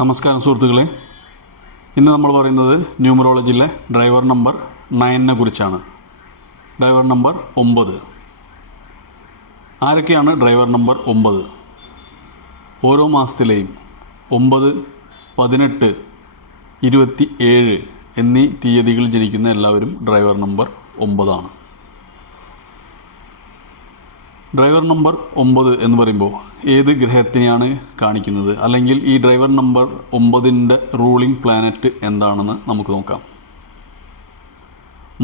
നമസ്കാരം സുഹൃത്തുക്കളെ, ഇന്ന് നമ്മൾ പറയുന്നത് ന്യൂമറോളജിയിലെ ഡ്രൈവർ നമ്പർ 9 കുറിച്ചാണ്. Driver number 9. ആരൊക്കെയാണ് ഡ്രൈവർ നമ്പർ 9? ഓരോ മാസത്തിലെയും 9, 18, 27 എന്നീ തീയതികളിൽ ജനിക്കുന്ന എല്ലാവരും ഡ്രൈവർ നമ്പർ 9 ആണ്. ഡ്രൈവർ നമ്പർ 9 എന്ന് പറയുമ്പോൾ ഏത് ഗ്രഹത്തിനെയാണ് കാണിക്കുന്നത്, അല്ലെങ്കിൽ ഈ ഡ്രൈവർ നമ്പർ 9ൻ്റെ റൂളിംഗ് പ്ലാനറ്റ് എന്താണെന്ന് നമുക്ക് നോക്കാം.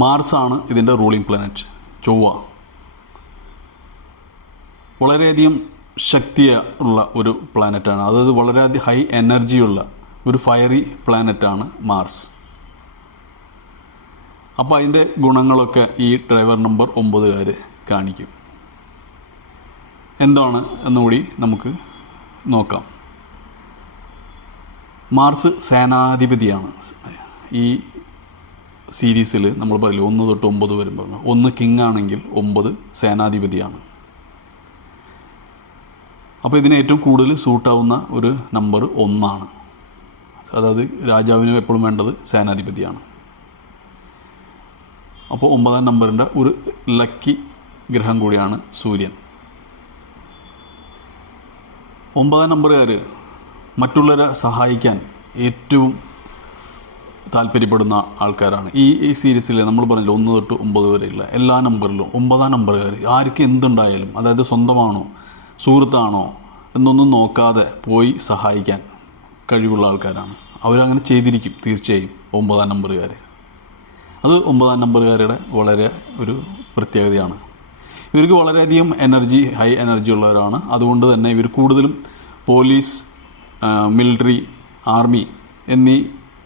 മാർസാണ് ഇതിൻ്റെ റൂളിംഗ് പ്ലാനറ്റ്, ചൊവ്വ. വളരെയധികം ശക്തിയുള്ള ഒരു പ്ലാനറ്റാണ്, അതായത് വളരെയധികം ഹൈ എനർജിയുള്ള ഒരു ഫയറി പ്ലാനറ്റാണ് മാർസ്. അപ്പോൾ അതിൻ്റെ ഗുണങ്ങളൊക്കെ ഈ ഡ്രൈവർ നമ്പർ 9കാർ കാണിക്കും. എന്താണ് എന്നുകൂടി നമുക്ക് നോക്കാം. മാർസ് സേനാധിപതിയാണ്. ഈ സീരീസിൽ നമ്മൾ പറയില്ല 1 തൊട്ട് 9 വരെ പറഞ്ഞു. 1 കിങ് ആണെങ്കിൽ 9 സേനാധിപതിയാണ്. അപ്പോൾ ഇതിന് ഏറ്റവും കൂടുതൽ സൂട്ടാവുന്ന ഒരു നമ്പർ 1 ആണ്. അതായത് രാജാവിന് എപ്പോഴും വേണ്ടത് സേനാധിപതിയാണ്. അപ്പോൾ 9ാം നമ്പറിൻ്റെ ഒരു ലക്കി ഗ്രഹം കൂടിയാണ് സൂര്യൻ. 9ാം നമ്പറുകാർ മറ്റുള്ളവരെ സഹായിക്കാൻ ഏറ്റവും താല്പര്യപ്പെടുന്ന ആൾക്കാരാണ്. ഈ സീരീസിൽ നമ്മൾ പറഞ്ഞില്ല 1 തൊട്ട് 9 വരെയുള്ള എല്ലാ നമ്പറിലും 9ാം നമ്പറുകാർ ആർക്ക് എന്തുണ്ടായാലും, അതായത് സ്വന്തമാണോ സുഹൃത്താണോ എന്നൊന്നും നോക്കാതെ പോയി സഹായിക്കാൻ കഴിവുള്ള ആൾക്കാരാണ്. അവരങ്ങനെ ചെയ്തിരിക്കും തീർച്ചയായും 9ാം നമ്പറുകാർ. അത് 9ാം നമ്പറുകാരുടെ വളരെ ഒരു പ്രത്യേകതയാണ്. ഇവർക്ക് വളരെയധികം ഹൈ എനർജി ഉള്ളവരാണ്. അതുകൊണ്ട് തന്നെ ഇവർ കൂടുതലും പോലീസ്, മിലിറ്ററി, ആർമി എന്നീ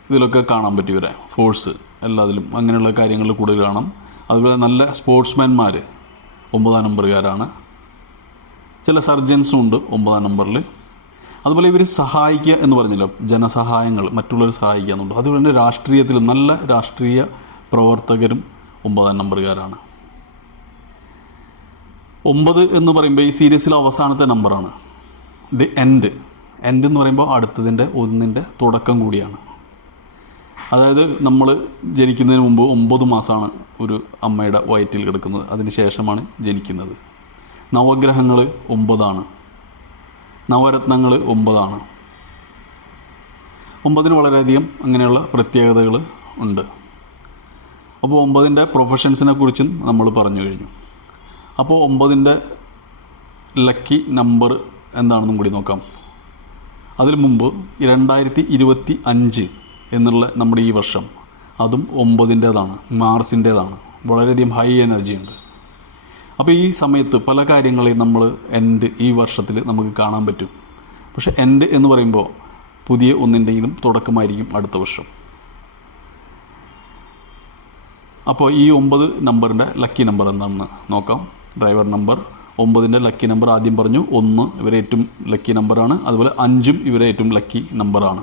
ഇതിലൊക്കെ കാണാൻ പറ്റും. ഇവരെ ഫോഴ്സ് എല്ലാത്തിലും അങ്ങനെയുള്ള കാര്യങ്ങളിൽ കൂടുതൽ കാണാം. അതുപോലെ നല്ല സ്പോർട്സ്മാൻമാർ 9ാം നമ്പറുകാരാണ്. ചില സർജൻസും ഉണ്ട് 9ാം നമ്പറിൽ. അതുപോലെ ഇവർ സഹായിക്കുക എന്ന് പറഞ്ഞല്ലോ, ജനസഹായങ്ങൾ, മറ്റുള്ളവർ സഹായിക്കുക എന്നുണ്ട്. അതുപോലെ തന്നെ രാഷ്ട്രീയത്തിലും നല്ല രാഷ്ട്രീയ പ്രവർത്തകരും 9ാം നമ്പറുകാരാണ്. 9 എന്ന് പറയുമ്പോൾ ഈ സീരീസിലെ അവസാനത്തെ നമ്പറാണ്. ദി എൻഡ് എന്ന് പറയുമ്പോൾ അടുത്തതിൻ്റെ 1ൻ്റെ തുടക്കം കൂടിയാണ്. അതായത് നമ്മൾ ജനിക്കുന്നതിന് മുമ്പ് 9 മാസമാണ് ഒരു അമ്മയുടെ വയറ്റിൽ കിടക്കുന്നത്. അതിന് ശേഷമാണ് ജനിക്കുന്നത്. നവഗ്രഹങ്ങൾ 9 ആണ്. നവരത്നങ്ങൾ 9 ആണ്. 9ന് വളരെയധികം അങ്ങനെയുള്ള പ്രത്യേകതകൾ ഉണ്ട്. അപ്പോൾ 9ൻ്റെ പ്രൊഫഷൻസിനെ കുറിച്ചും നമ്മൾ പറഞ്ഞു കഴിഞ്ഞു. അപ്പോൾ 9ൻ്റെ ലക്കി നമ്പർ എന്താണെന്നും കൂടി നോക്കാം. അതിന് മുമ്പ് 2025 എന്നുള്ള നമ്മുടെ ഈ വർഷം, അതും 9ൻ്റേതാണ്, മാർസിൻ്റേതാണ്. വളരെയധികം ഹൈ എനർജി ഉണ്ട്. അപ്പോൾ ഈ സമയത്ത് പല കാര്യങ്ങളെയും നമ്മൾ ഈ വർഷത്തിൽ നമുക്ക് കാണാൻ പറ്റും. പക്ഷേ എന്ന് പറയുമ്പോൾ പുതിയ ഒന്നിൻ്റെയും തുടക്കമായിരിക്കും അടുത്ത വർഷം. അപ്പോൾ ഈ 9 നമ്പറിൻ്റെ ലക്കി നമ്പർ എന്താണെന്ന് നോക്കാം. ഡ്രൈവർ നമ്പർ 9ൻ്റെ ലക്കി നമ്പർ ആദ്യം പറഞ്ഞു 1 ഇവരെ ഏറ്റവും ലക്കി നമ്പറാണ്. അതുപോലെ 5ഉം ഇവരെ ഏറ്റവും ലക്കി നമ്പറാണ്.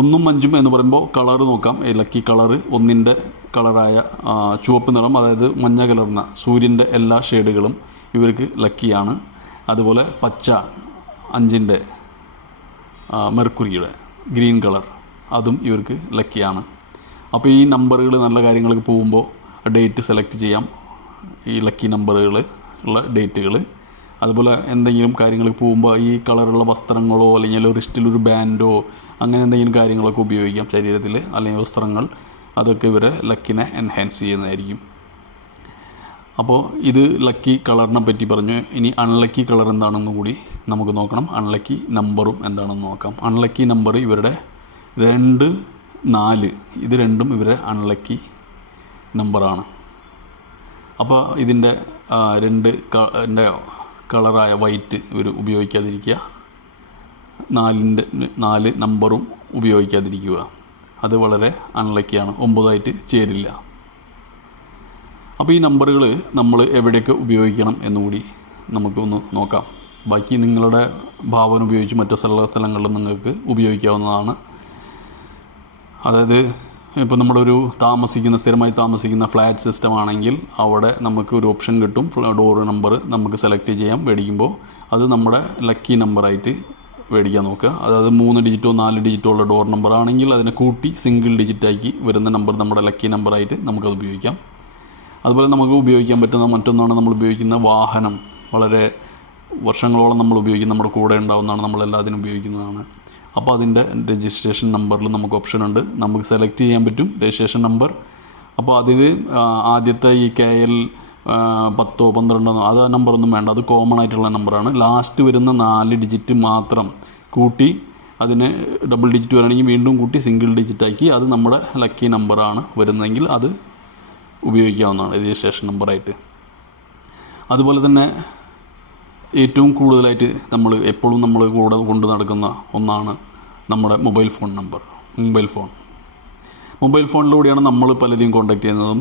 1ഉം 5ഉം എന്ന് പറയുമ്പോൾ കളർ നോക്കാം. ലക്കി കളർ 1ൻ്റെ കളറായ ചുവപ്പ് നിറം, അതായത് മഞ്ഞ കലർന്ന സൂര്യൻ്റെ എല്ലാ ഷെയ്ഡുകളും ഇവർക്ക് ലക്കിയാണ്. അതുപോലെ പച്ച 5ൻ്റെ മെർക്കുറിയുടെ ഗ്രീൻ കളർ, അതും ഇവർക്ക് ലക്കിയാണ്. അപ്പോൾ ഈ നമ്പറുകൾ നല്ല കാര്യങ്ങൾക്ക് പോകുമ്പോൾ ഡേറ്റ് സെലക്ട് ചെയ്യാം. ഈ ലക്കി നമ്പറുകൾ ഉള്ള ഡേറ്റുകൾ. അതുപോലെ എന്തെങ്കിലും കാര്യങ്ങൾക്ക് പോകുമ്പോൾ ഈ കളറുള്ള വസ്ത്രങ്ങളോ അല്ലെങ്കിൽ റിസ്റ്റിലൊരു ബാൻഡോ അങ്ങനെ എന്തെങ്കിലും കാര്യങ്ങളൊക്കെ ഉപയോഗിക്കാം ശരീരത്തിൽ, അല്ലെങ്കിൽ വസ്ത്രങ്ങൾ. അതൊക്കെ ഇവരെ ലക്കിനെ എൻഹാൻസ് ചെയ്യുന്നതായിരിക്കും. അപ്പോൾ ഇത് ലക്കി കളറിനെ പറ്റി പറഞ്ഞു. ഇനി അൺലക്കി കളർ എന്താണെന്ന് കൂടി നമുക്ക് നോക്കണം. അൺലക്കി നമ്പറും എന്താണെന്ന് നോക്കാം. അൺലക്കി നമ്പർ ഇവരുടെ 2, 4 ഇത് രണ്ടും ഇവരെ അൺലക്കി നമ്പറാണ്. അപ്പോൾ ഇതിൻ്റെ 2 കളറായ വൈറ്റ് ഇവർ ഉപയോഗിക്കാതിരിക്കുക. 4 നമ്പറും ഉപയോഗിക്കാതിരിക്കുക. അത് വളരെ അൺലക്കിയാണ്, 9ആയിട്ട് ചേരില്ല. അപ്പോൾ ഈ നമ്പറുകൾ നമ്മൾ എവിടെയൊക്കെ ഉപയോഗിക്കണം എന്നുകൂടി നമുക്കൊന്ന് നോക്കാം. ബാക്കി നിങ്ങളുടെ ഭാവന ഉപയോഗിച്ച് മറ്റു സ്ഥലങ്ങളിൽ നിങ്ങൾക്ക് ഉപയോഗിക്കാവുന്നതാണ്. അതായത് ഇപ്പോൾ നമ്മളൊരു സ്ഥിരമായി താമസിക്കുന്ന ഫ്ലാറ്റ് സിസ്റ്റം ആണെങ്കിൽ അവിടെ നമുക്ക് ഒരു ഓപ്ഷൻ കിട്ടും. ഡോർ നമ്പർ നമുക്ക് സെലക്ട് ചെയ്യാം മേടിക്കുമ്പോൾ. അത് നമ്മുടെ ലക്കി നമ്പറായിട്ട് മേടിക്കാൻ നോക്കുക. അതായത് 3 ഡിജിറ്റോ 4 ഡിജിറ്റോ ഉള്ള ഡോർ നമ്പർ ആണെങ്കിൽ അതിനെ കൂട്ടി സിംഗിൾ ഡിജിറ്റാക്കി വരുന്ന നമ്പർ നമ്മുടെ ലക്കി നമ്പറായിട്ട് നമുക്കത് ഉപയോഗിക്കാം. അതുപോലെ നമുക്ക് ഉപയോഗിക്കാൻ പറ്റുന്ന മറ്റൊന്നാണ് നമ്മൾ ഉപയോഗിക്കുന്ന വാഹനം. വളരെ വർഷങ്ങളോളം നമ്മൾ ഉപയോഗിക്കുന്ന നമ്മുടെ കൂടെ ഉണ്ടാവുന്നതാണ്, നമ്മളെല്ലാത്തിനും ഉപയോഗിക്കുന്നതാണ്. അപ്പോൾ അതിൻ്റെ രജിസ്ട്രേഷൻ നമ്പറിൽ നമുക്ക് ഓപ്ഷൻ ഉണ്ട്, നമുക്ക് സെലക്ട് ചെയ്യാൻ പറ്റും രജിസ്ട്രേഷൻ നമ്പർ. അപ്പോൾ അതിൽ ആദ്യത്തെ ഈ KL 10 12 അത് നമ്പറൊന്നും വേണ്ട, അത് കോമൺ ആയിട്ടുള്ള നമ്പറാണ്. ലാസ്റ്റ് വരുന്ന 4 ഡിജിറ്റ് മാത്രം കൂട്ടി അതിന് ഡബിൾ ഡിജിറ്റ് വരണമെങ്കിൽ വീണ്ടും കൂട്ടി സിംഗിൾ ഡിജിറ്റാക്കി അത് നമ്മുടെ ലക്കി നമ്പറാണ് വരുന്നതെങ്കിൽ അത് ഉപയോഗിക്കാവുന്നതാണ് രജിസ്ട്രേഷൻ നമ്പറായിട്ട്. അതുപോലെ തന്നെ ഏറ്റവും കൂടുതലായിട്ട് എപ്പോഴും നമ്മൾ കൂടെ കൊണ്ട് നടക്കുന്ന ഒന്നാണ് നമ്മുടെ മൊബൈൽ ഫോൺ നമ്പർ. മൊബൈൽ ഫോണിലൂടെയാണ് നമ്മൾ പലരെയും കോൺടാക്റ്റ് ചെയ്യുന്നതും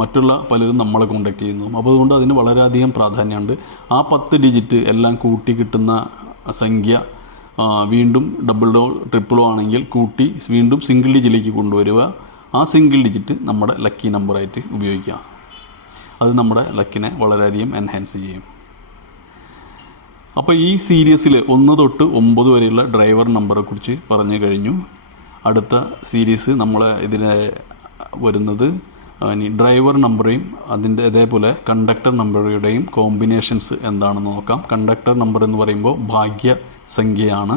മറ്റുള്ള പലരും നമ്മളെ കോൺടാക്റ്റ് ചെയ്യുന്നതും. അപ്പോൾ അതുകൊണ്ട് അതിന് വളരെയധികം പ്രാധാന്യമുണ്ട്. ആ 10 ഡിജിറ്റ് എല്ലാം കൂട്ടി കിട്ടുന്ന സംഖ്യ വീണ്ടും ഡബിളോ ട്രിപ്പിളോ ആണെങ്കിൽ കൂട്ടി വീണ്ടും സിംഗിൾ ഡിജിറ്റിലേക്ക് കൊണ്ടുവരിക. ആ സിംഗിൾ ഡിജിറ്റ് നമ്മുടെ ലക്കി നമ്പറായിട്ട് ഉപയോഗിക്കുക. അത് നമ്മുടെ ലക്കിനെ വളരെയധികം എൻഹാൻസ് ചെയ്യും. അപ്പോൾ ഈ സീരീസിൽ 1 തൊട്ട് 9 വരെയുള്ള ഡ്രൈവർ നമ്പറെ കുറിച്ച് പറഞ്ഞു കഴിഞ്ഞു. അടുത്ത സീരീസ് നമ്മൾ ഇതിൽ വരുന്നത് ഡ്രൈവർ നമ്പറേയും അതിൻ്റെ അതേപോലെ കണ്ടക്ടർ നമ്പറുടെയും കോമ്പിനേഷൻസ് എന്താണെന്ന് നോക്കാം. കണ്ടക്ടർ നമ്പർ എന്ന് പറയുമ്പോൾ ഭാഗ്യസംഖ്യയാണ്,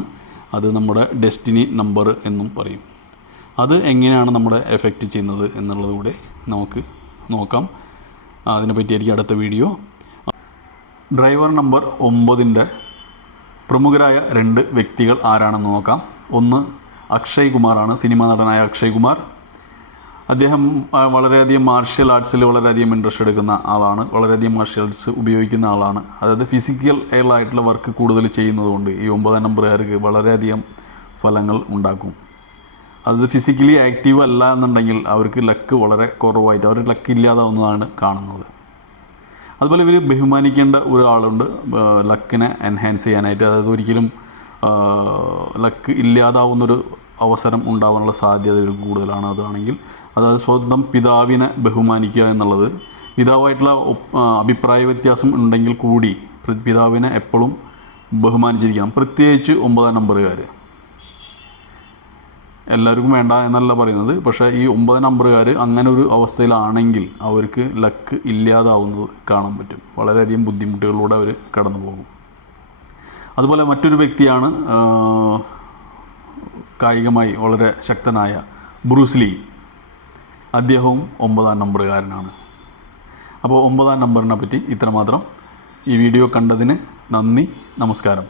അത് നമ്മുടെ ഡെസ്റ്റിനി നമ്പർ എന്നും പറയും. അത് എങ്ങനെയാണ് നമ്മുടെ എഫക്റ്റ് ചെയ്യുന്നത് എന്നുള്ളത് കൂടെ നമുക്ക് നോക്കാം. അതിനെപ്പറ്റിയായിരിക്കും അടുത്ത വീഡിയോ. ഡ്രൈവർ നമ്പർ 9ൻ്റെ പ്രമുഖരായ 2 വ്യക്തികൾ ആരാണെന്ന് നോക്കാം. ഒന്ന് അക്ഷയ് കുമാറാണ്, സിനിമാ നടനായ അക്ഷയ് കുമാർ. അദ്ദേഹം വളരെയധികം മാർഷ്യൽ ആർട്സിൽ വളരെയധികം ഇൻട്രസ്റ്റ് എടുക്കുന്ന ആളാണ്, വളരെയധികം മാർഷ്യൽ ആർട്സ് ഉപയോഗിക്കുന്ന ആളാണ്. അതായത് ഫിസിക്കൽ ആയിട്ടുള്ള വർക്ക് കൂടുതൽ ചെയ്യുന്നതുകൊണ്ട് ഈ 9 നമ്പറുകാർക്ക് വളരെയധികം ഫലങ്ങൾ ഉണ്ടാക്കും. അത് ഫിസിക്കലി ആക്റ്റീവ് അല്ല എന്നുണ്ടെങ്കിൽ അവർക്ക് ലക്ക് വളരെ കുറവായിട്ട് അവർ ലക്ക് ഇല്ലാതാവുന്നതാണ് കാണുന്നത്. അതുപോലെ ഇവർ ബഹുമാനിക്കേണ്ട ഒരാളുണ്ട് ലക്കിനെ എൻഹാൻസ് ചെയ്യാനായിട്ട്. അതായത് ഒരിക്കലും ലക്ക് ഇല്ലാതാവുന്നൊരു അവസരം ഉണ്ടാവാനുള്ള സാധ്യത ഇവർക്ക് കൂടുതലാണ്. അതാണെങ്കിൽ അതായത് സ്വന്തം പിതാവിനെ ബഹുമാനിക്കുക എന്നുള്ളത്. പിതാവായിട്ടുള്ള അഭിപ്രായ വ്യത്യാസം ഉണ്ടെങ്കിൽ കൂടി പിതാവിനെ എപ്പോഴും ബഹുമാനിച്ചിരിക്കണം. പ്രത്യേകിച്ച് 9 നമ്പറുകാർ. എല്ലാവർക്കും വേണ്ട എന്നല്ല പറയുന്നത്, പക്ഷേ ഈ 9 നമ്പറുകാർ അങ്ങനെ ഒരു അവസ്ഥയിലാണെങ്കിൽ അവർക്ക് ലക്ക് ഇല്ലാതാവുന്നത് കാണാൻ പറ്റും. വളരെയധികം ബുദ്ധിമുട്ടുകളിലൂടെ അവർ കടന്നു പോകും. അതുപോലെ മറ്റൊരു വ്യക്തിയാണ് കായികമായി വളരെ ശക്തനായ ബ്രൂസ് ലീ. അദ്ദേഹവും 9 നമ്പറുകാരനാണ്. അപ്പോൾ 9 നമ്പറിനെ പറ്റി ഇത്രമാത്രം. ഈ വീഡിയോ കണ്ടതിന് നന്ദി, നമസ്കാരം.